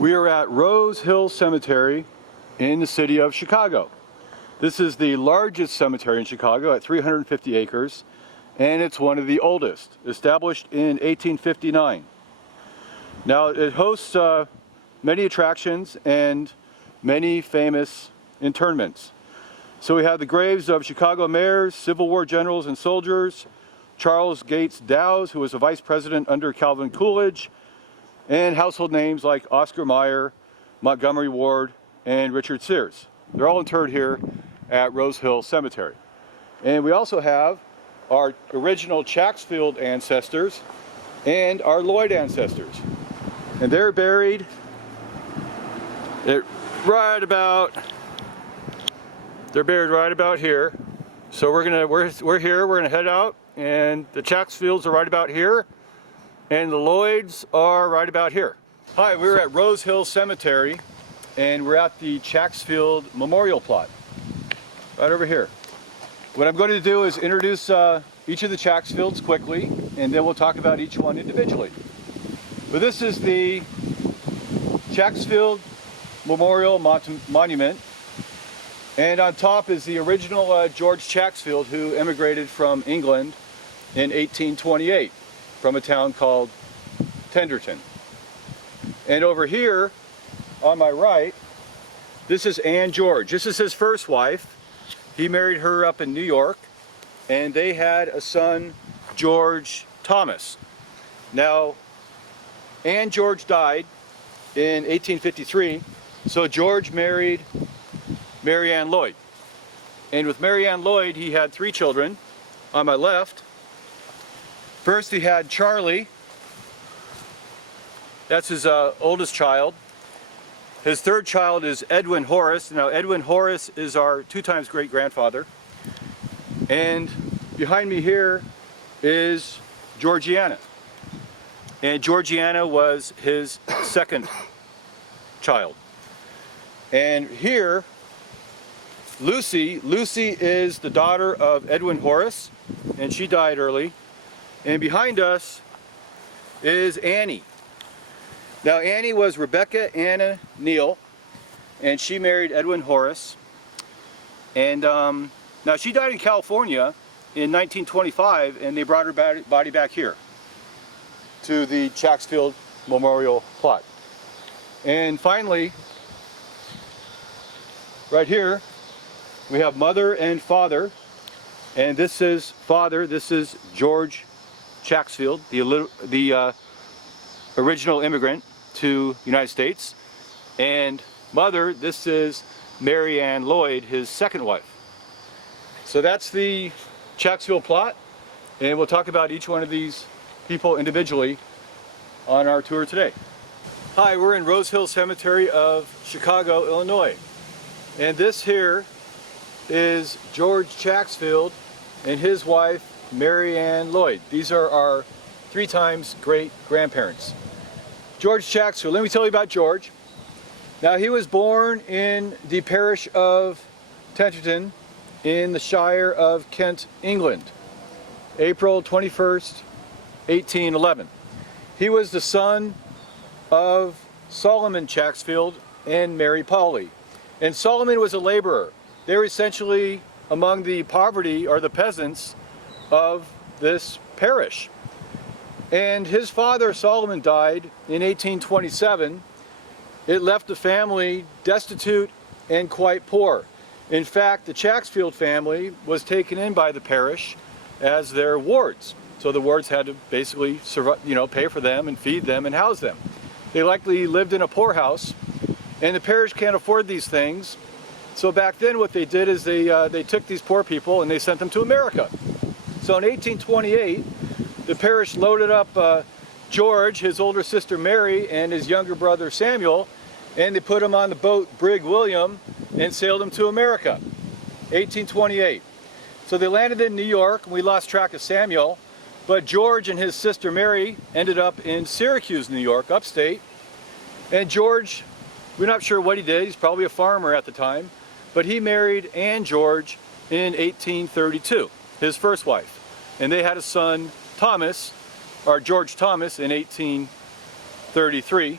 We are at Rosehill Cemetery in the city of Chicago. This is the largest cemetery in Chicago at 350 acres, and it's one of the oldest, established in 1859. Now it hosts many attractions and many famous interments. So we have the graves of Chicago mayors, Civil War generals and soldiers, Charles Gates Dowse, who was a vice president under Calvin Coolidge, and household names like Oscar Mayer, Montgomery Ward, and Richard Sears. They're all interred here at Rosehill Cemetery. And we also have our original Chacksfield ancestors and our LLOYD ancestors. And they're buried right about here. So we're here, we're gonna head out, and the Chacksfields are right about here, and the LLOYDs are right about here. Hi, we're at Rosehill Cemetery, and we're at the Chacksfield Memorial Plot, right over here. What I'm going to do is introduce each of the Chacksfields quickly, and then we'll talk about each one individually. But this is the Chacksfield Memorial Monument, and on top is the original George Chacksfield, who immigrated from England in 1828 from a town called Tenderton. And over here on my right, this is Ann George. This is his first wife. He married her up in New York, and they had a son, George Thomas. Now, Ann George died in 1853, so George married Mary Ann Lloyd. And with Mary Ann Lloyd, he had 3 children. On my left, first he had Charlie. That's his oldest child. His third child is Edwin Horace. Now Edwin Horace is our 2-times great-grandfather. And behind me here is Georgiana. And Georgiana was his second child. And here, Lucy is the daughter of Edwin Horace, and she died early. And behind us is Annie. Now Annie was Rebecca Anna Neal, and she married Edwin Horace. And now she died in California in 1925, and they brought her body back here to the Chacksfield Memorial Plot. And finally, right here, we have mother and father, and this is father. This is George Chacksfield, the original immigrant to the United States, and mother, this is Mary Ann Lloyd, his second wife. So that's the Chacksfield plot, and we'll talk about each one of these people individually on our tour today. Hi, we're in Rosehill Cemetery of Chicago, Illinois, and this here is George Chacksfield and his wife Mary Ann Lloyd. These are our 3-times great-grandparents. George Chacksfield, let me tell you about George. Now he was born in the parish of Tenterton in the Shire of Kent, England, April 21st, 1811. He was the son of Solomon Chacksfield and Mary Polly. And Solomon was a laborer. They were essentially among the poverty or the peasants of this parish. And his father, Solomon, died in 1827. It left the family destitute and quite poor. In fact, the Chacksfield family was taken in by the parish as their wards. So the wards had to basically pay for them and feed them and house them. They likely lived in a poorhouse, and the parish can't afford these things. So back then what they did is they took these poor people and they sent them to America. So in 1828, the parish loaded up George, his older sister Mary, and his younger brother Samuel, and they put them on the boat Brig William and sailed them to America. 1828. So they landed in New York, and we lost track of Samuel, but George and his sister Mary ended up in Syracuse, New York, upstate. And George, we're not sure what he did, he's probably a farmer at the time, but he married Ann George in 1832, his first wife. And they had a son, Thomas, or George Thomas, in 1833.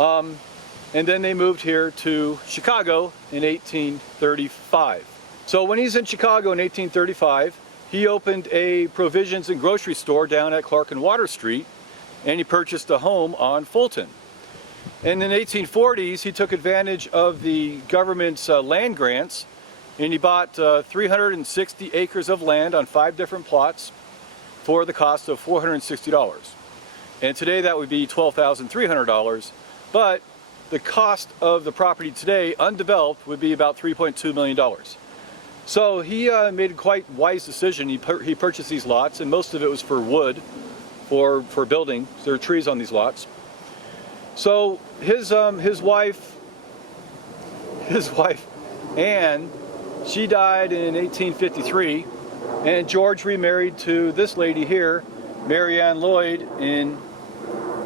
And then they moved here to Chicago in 1835. So when he's in Chicago in 1835, he opened a provisions and grocery store down at Clark and Water Street, and he purchased a home on Fulton. And in the 1840s, he took advantage of the government's land grants, and he bought 360 acres of land on 5 different plots for the cost of $460. And today that would be $12,300, but the cost of the property today, undeveloped, would be about $3.2 million. So he made a quite wise decision. He purchased these lots, and most of it was for wood, for building. There are trees on these lots. So his wife Anne, she died in 1853, and George remarried to this lady here, Mary Ann Lloyd, in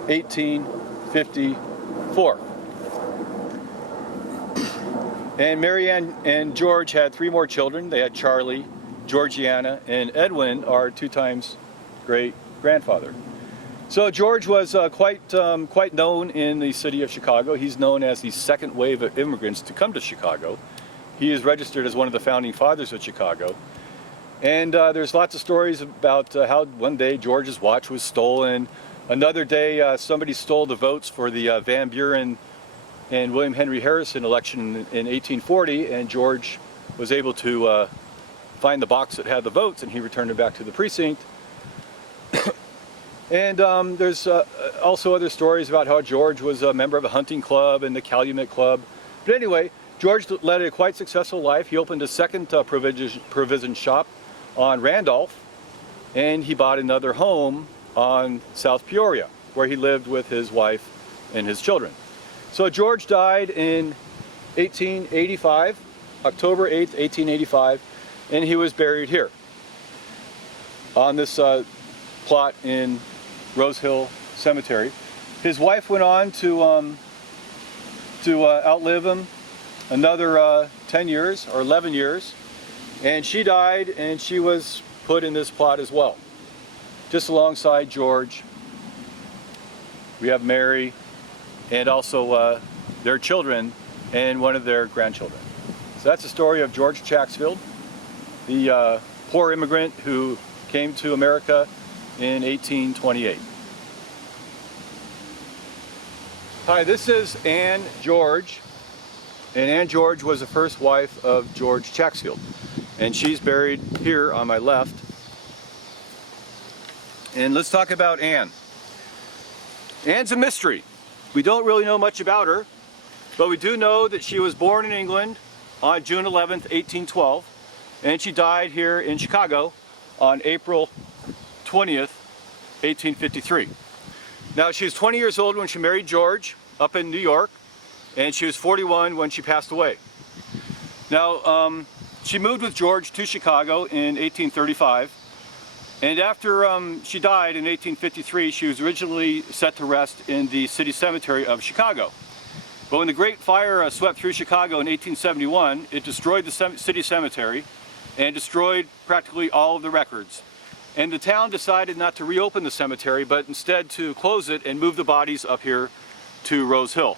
1854. And Mary Ann and George had 3 more children. They had Charlie, Georgiana, and Edwin, our 2 times great-grandfather. So George was quite known in the city of Chicago. He's known as the second wave of immigrants to come to Chicago. He is registered as one of the founding fathers of Chicago. And there's lots of stories about how one day George's watch was stolen. Another day somebody stole the votes for the Van Buren and William Henry Harrison election in 1840, and George was able to find the box that had the votes, and he returned it back to the precinct. And there's also other stories about how George was a member of a hunting club and the Calumet Club. But anyway, George led a quite successful life. He opened a second provision shop on Randolph, and he bought another home on South Peoria, where he lived with his wife and his children. So George died in 1885, October 8th, 1885, and he was buried here on this plot in Rosehill Cemetery. His wife went on to outlive him another 10 years or 11 years, and she died, and she was put in this plot as well, just alongside George. We have Mary, and also their children and one of their grandchildren. So that's the story of George Chacksfield, the poor immigrant who came to America in 1828. Hi, this is Anne George, and Anne George was the first wife of George Chacksfield, and she's buried here on my left. And let's talk about Anne. Anne's a mystery. We don't really know much about her, but we do know that she was born in England on June 11th, 1812, and she died here in Chicago on April 20th, 1853. Now, she was 20 years old when she married George up in New York, and she was 41 when she passed away. Now, she moved with George to Chicago in 1835, and after she died in 1853, she was originally set to rest in the city cemetery of Chicago. But when the Great Fire swept through Chicago in 1871, it destroyed the city cemetery and destroyed practically all of the records. And the town decided not to reopen the cemetery, but instead to close it and move the bodies up here to Rose Hill.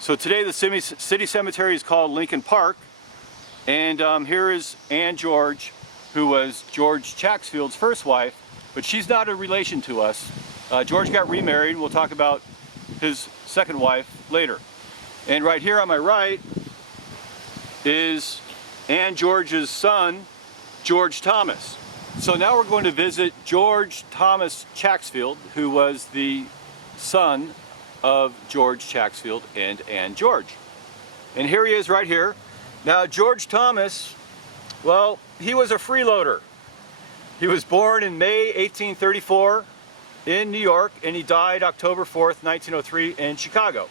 So today the city cemetery is called Lincoln Park, and here is Anne George, who was George Chacksfield's first wife, but she's not a relation to us. George got remarried. We'll talk about his second wife later. And right here on my right is Anne George's son, George Thomas. So now we're going to visit George Thomas Chacksfield, who was the son of George Chacksfield and Anne George. And here he is right here. Now, George Thomas, well, he was a freeloader. He was born in May 1834 in New York, and he died October 4th, 1903 in Chicago.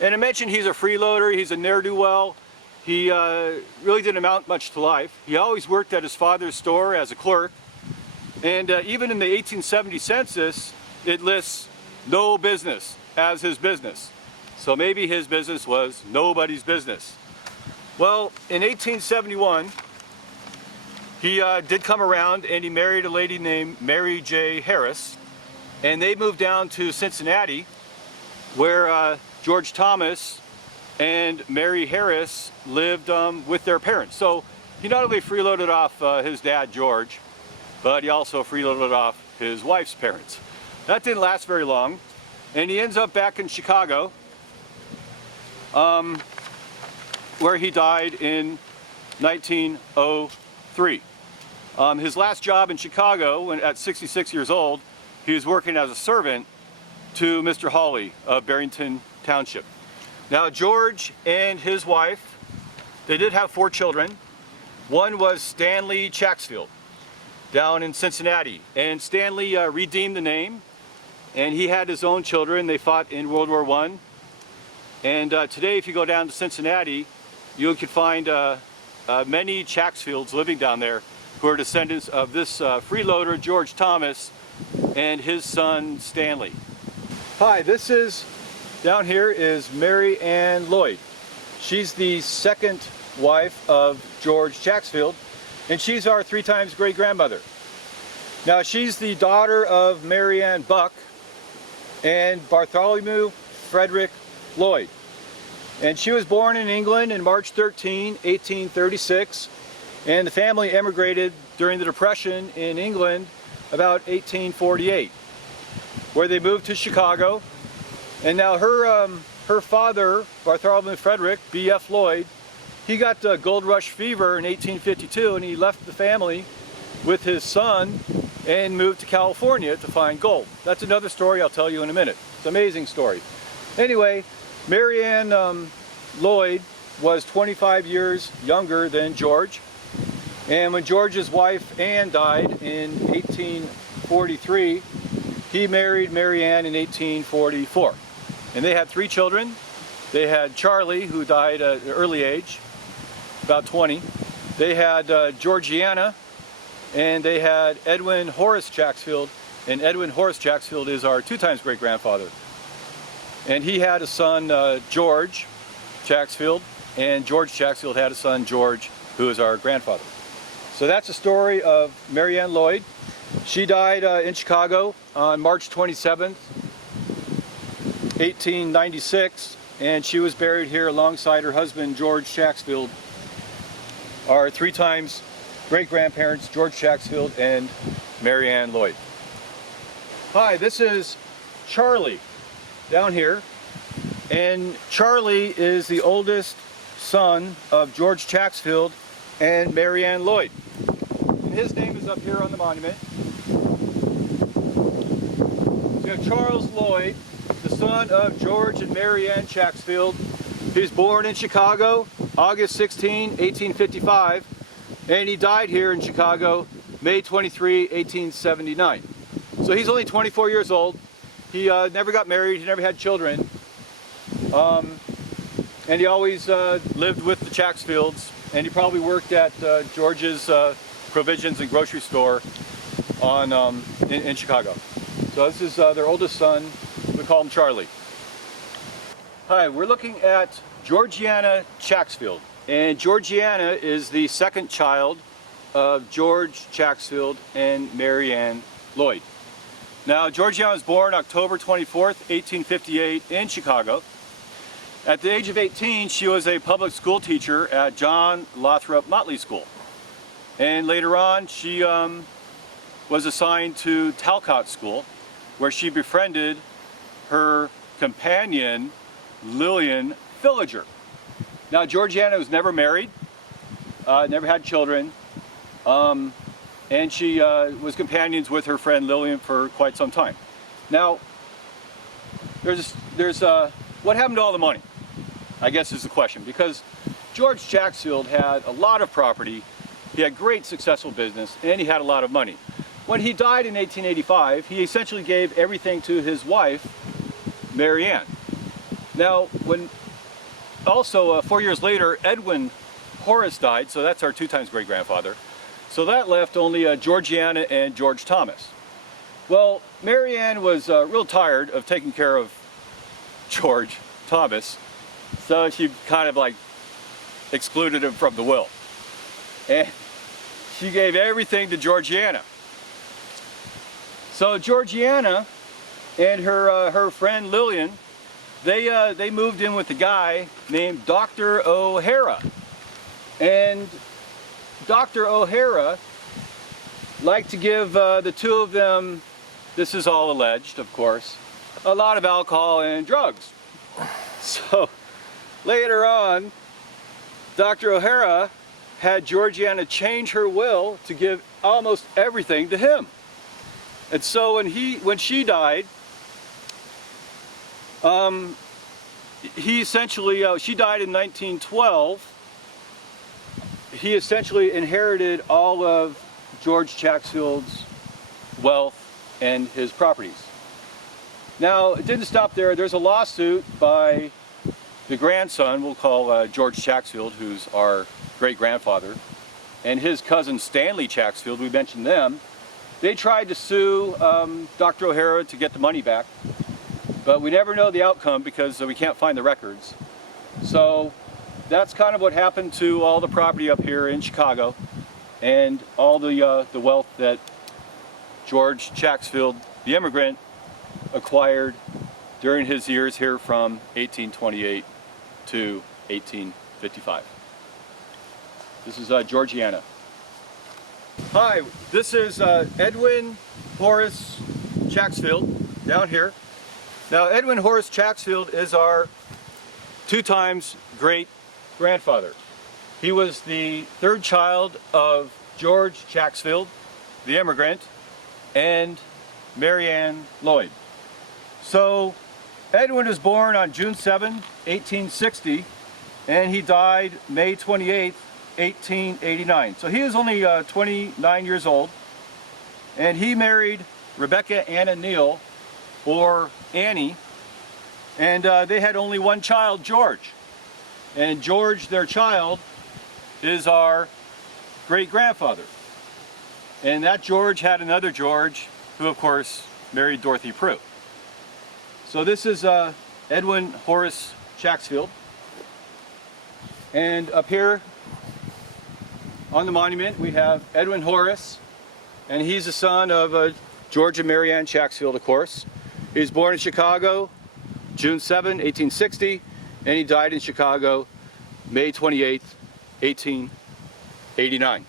And I mentioned he's a freeloader, he's a ne'er-do-well. He really didn't amount much to life. He always worked at his father's store as a clerk. And even in the 1870 census, it lists no business as his business. So maybe his business was nobody's business. Well, in 1871, he did come around, and he married a lady named Mary J. Harris, and they moved down to Cincinnati, where George Thomas and Mary Harris lived with their parents. So he not only freeloaded off his dad, George, but he also freeloaded off his wife's parents. That didn't last very long, and he ends up back in Chicago, where he died in 1903. His last job in Chicago, when at 66 years old, he was working as a servant to Mr. Hawley of Barrington Township. Now George and his wife, they did have 4 children. One was Stanley Chacksfield down in Cincinnati, and Stanley redeemed the name, and he had his own children. They fought in World War I, and today if you go down to Cincinnati, you can find many Chacksfields living down there who are descendants of this freeloader George Thomas and his son Stanley. Hi, this is, down here is Mary Ann Lloyd. She's the second wife of George Chacksfield, and she's our 3 times great-grandmother. Now she's the daughter of Mary Ann Buck and Bartholomew Frederick Lloyd. And she was born in England in March 13, 1836, and the family emigrated during the Depression in England about 1848, where they moved to Chicago. And now her father, Bartholomew Frederick, B.F. Lloyd, he got gold rush fever in 1852, and he left the family with his son and moved to California to find gold. That's another story I'll tell you in a minute. It's an amazing story. Anyway, Mary Ann Lloyd was 25 years younger than George, and when George's wife Anne died in 1843, he married Mary Ann in 1844. And they had 3 children. They had Charlie, who died at an early age, about 20. They had Georgiana, and they had Edwin Horace Chacksfield, and Edwin Horace Chacksfield is our 2 times great-grandfather. And he had a son, George Chacksfield, and George Chacksfield had a son, George, who is our grandfather. So that's the story of Mary Ann Lloyd. She died in Chicago on March 27th, 1896, and she was buried here alongside her husband, George Chacksfield, our 3 times great-grandparents, George Chacksfield and Mary Ann Lloyd. Hi, this is Charlie down here, and Charlie is the oldest son of George Chacksfield and Mary Ann Lloyd. And his name is up here on the monument. We have Charles Lloyd, the son of George and Mary Ann Chacksfield. He was born in Chicago, August 16, 1855, and he died here in Chicago, May 23, 1879. So he's only 24 years old. He never got married, he never had children, and he always lived with the Chacksfields, and he probably worked at George's provisions and grocery store in Chicago. So this is their oldest son. We call him Charlie. Hi, we're looking at Georgiana Chacksfield, and Georgiana is the second child of George Chacksfield and Mary Ann Lloyd. Now, Georgiana was born October 24th, 1858 in Chicago. At the age of 18, she was a public school teacher at John Lothrop Motley School. And later on, she was assigned to Talcott School, where she befriended her companion, Lillian Villager. Now, Georgiana was never married, never had children, and she was companions with her friend Lillian for quite some time. Now, what happened to all the money, I guess is the question, because George Chacksfield had a lot of property, he had great successful business, and he had a lot of money. When he died in 1885, he essentially gave everything to his wife, Mary Ann. Now, also 4 years later, Edwin Horace died, so that's our 2 times great-grandfather. So that left only Georgiana and George Thomas. Well, Mary Ann was real tired of taking care of George Thomas, so she kind of like excluded him from the will. And she gave everything to Georgiana. So Georgiana and her friend Lillian they moved in with a guy named Dr. O'Hara. And Dr. O'Hara liked to give the two of them, this is all alleged of course, a lot of alcohol and drugs. So later on, Dr. O'Hara had Georgiana change her will to give almost everything to him. And so when she died, he essentially, she died in 1912. He essentially inherited all of George Chacksfield's wealth and his properties. Now, it didn't stop there. There's a lawsuit by the grandson, we'll call George Chacksfield, who's our great-grandfather, and his cousin Stanley Chacksfield, we mentioned them. They tried to sue Dr. O'Hara to get the money back, but we never know the outcome because we can't find the records. So that's kind of what happened to all the property up here in Chicago and all the wealth that George Chacksfield, the immigrant, acquired during his years here from 1828 to 1855. This is Georgiana. Hi, this is Edwin Horace Chacksfield down here. Now, Edwin Horace Chacksfield is our 2 times great-grandfather. He was the 3rd child of George Chacksfield, the immigrant, and Mary Ann Lloyd. So Edwin was born on June 7, 1860, and he died May 28, 1889. So he was only 29 years old, and he married Rebecca Anna Neal, or Annie, and they had only one child, George. And George, their child, is our great-grandfather. And that George had another George, who of course married Dorothy Prue. So this is Edwin Horace Chacksfield. And up here on the monument we have Edwin Horace, and he's the son of George and Mary Ann Chacksfield, of course. He was born in Chicago, June 7, 1860, and he died in Chicago, May 28, 1889.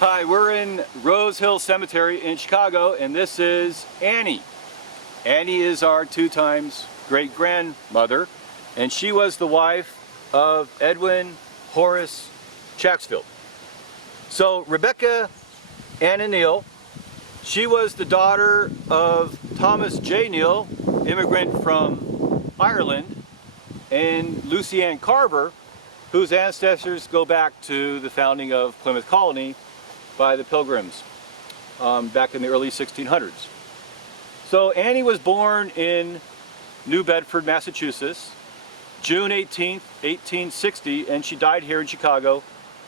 Hi, we're in Rosehill Cemetery in Chicago, and this is Annie. Annie is our 2 times great-grandmother, and she was the wife of Edwin Horace Chacksfield. So Rebecca Anna Neal, she was the daughter of Thomas J. Neal, immigrant from Ireland, and Lucy Ann Carver, whose ancestors go back to the founding of Plymouth Colony by the Pilgrims back in the early 1600s. So Annie was born in New Bedford, Massachusetts, June 18th, 1860, and she died here in Chicago,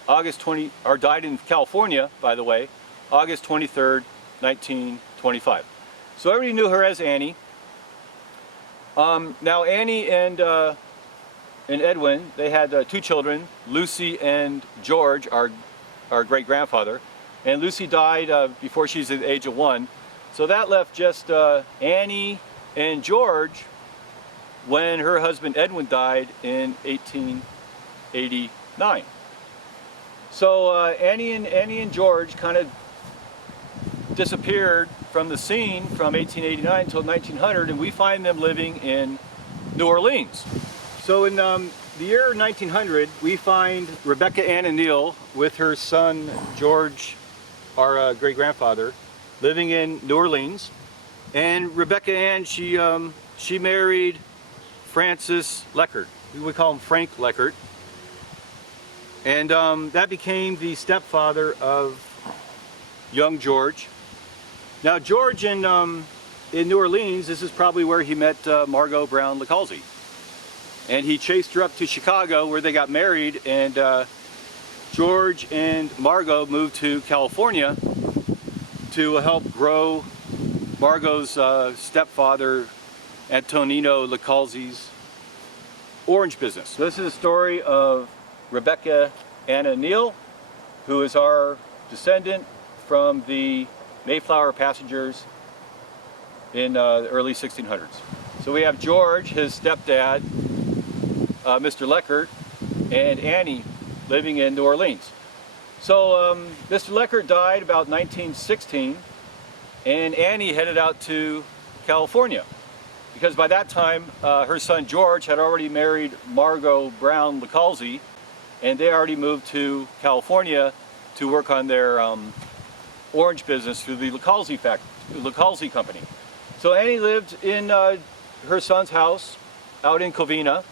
died in California, by the way, August 23rd, 1925. So everybody knew her as Annie. Now Annie and Edwin, they had 2 children, Lucy and George, our great-grandfather. And Lucy died before she was the age of 1. So that left just Annie and George when her husband Edwin died in 1889. So Annie and George kind of disappeared from the scene from 1889 until 1900, and we find them living in New Orleans. So in the year 1900, we find Rebecca Anna Neal with her son George, our great-grandfather, living in New Orleans. And Rebecca Ann, she married Francis Leckert. We call him Frank Leckert. And that became the stepfather of young George. Now George in New Orleans, this is probably where he met Margot Brown Lecalzi. And he chased her up to Chicago where they got married, and George and Margot moved to California to help grow Margot's stepfather Antonino Lecalzi's orange business. So this is the story of Rebecca Anna Neal, who is our descendant from the Mayflower passengers in the early 1600s. So we have George, his stepdad, Mr. Leckert, and Annie living in New Orleans. So Mr. Leckert died about 1916, and Annie headed out to California, because by that time her son George had already married Margot Brown LeCalzi, and they already moved to California to work on their orange business through the LeCalzi company. So Annie lived in her son's house out in Covina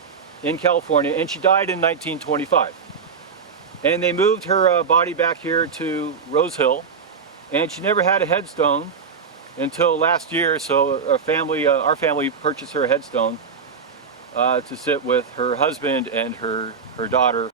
in California, and she died in 1925. And they moved her body back here to Rosehill, and she never had a headstone until last year. So our family purchased her a headstone to sit with her husband and her daughter